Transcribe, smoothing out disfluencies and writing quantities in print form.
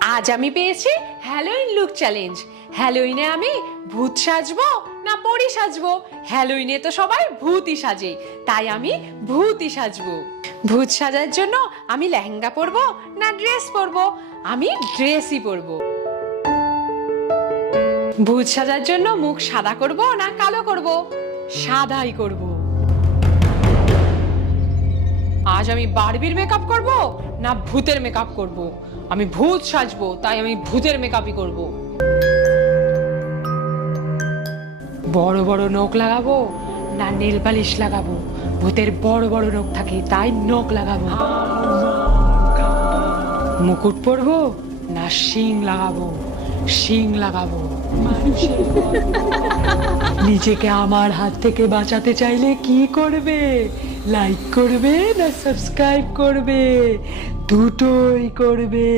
আজ আমি পেয়েছি হ্যালোইন লুক চ্যালেঞ্জ। হ্যালোইনে আমি ভূত সাজবো না পরি সাজবো? হ্যালোইনে তো সবাই ভূতই সাজে, তাই আমি ভূতই সাজবো। ভূত সাজার জন্য আমি লেহেঙ্গা পরবো না ড্রেস পরবো? আমি ড্রেসই পরবো। ভূত সাজার জন্য মুখ সাদা করব না কালো করব? সাদাই করব। আজ আমি বারবির মেকআপ করব না ভূতের মেকআপ করব? আমি ভূত সাজবো, তাই আমি ভূতের মেকআপই করব। বড় বড় নখ লাগাবো না নেল পালিশ লাগাবো? ভূতের বড় বড় নখ থাকে, তাই নখ লাগাবো। মুকুট পরবো না শিং লাগাবো? শিং লাগাবো। নিজেকে আমার হাত থেকে বাঁচাতে চাইলে কি করবে? লাইক করবে না সাবস্ক্রাইব করবে? দুটোই করবে।